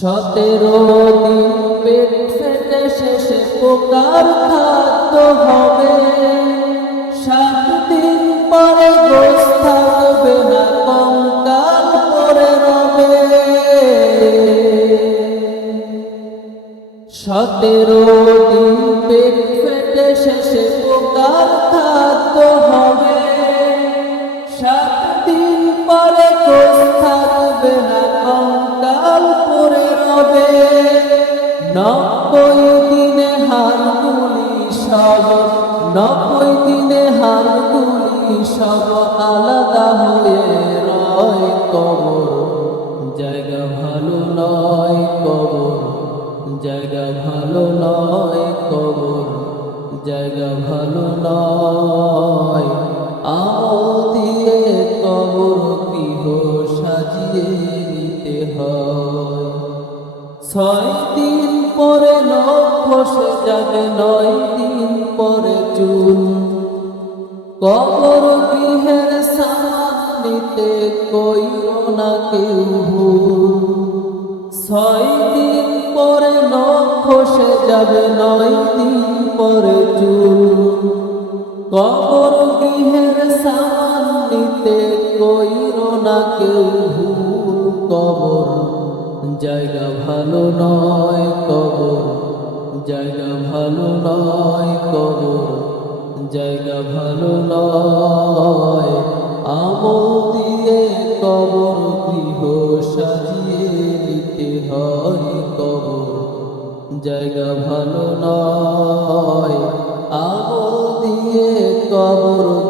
সতেরো দিন পেট ফেটে শেষে পোকার খাদ্য হবে। সাত দিন পরে গোস থাকবে না, কঙ্কাল পরে রবে। সতেরো দিন পেট ফেটে শেষে পোকার খাদ্য হবে। রবে নব্বই দিনে হারগুলি সব, নব্বই দিনে হারগুলি সব, আলাদা হয়ে রয় কবর। জায়গা ভালো নয় কবর, জায়গা ভালো নয় কবর, জায়গা ভালো নয়। আমল দিয়ে কবর গৃহ সাজিয়ে নিতে হয়। ছয় দিন পরে নখ খসে যাবে, নয় দিন পরে চুল। কবর গৃহের সামান নিতে কইও না কেউ ভুল। ছয় দিন পরে নখ খসে যাবে, নয় দিন পরে চুল। কবর গৃহের সামান নিতে কইর না কেউ ভুল, কবর জায়গা ভালো নয় কবর জায়গা ভালো নয় কবর জায়গা ভালো নয়। আমল দিয়ে কবর গৃহ সাজিয়ে দিতে হয় কবর জায়গা ভালো নয়। আমল দিয়ে কবর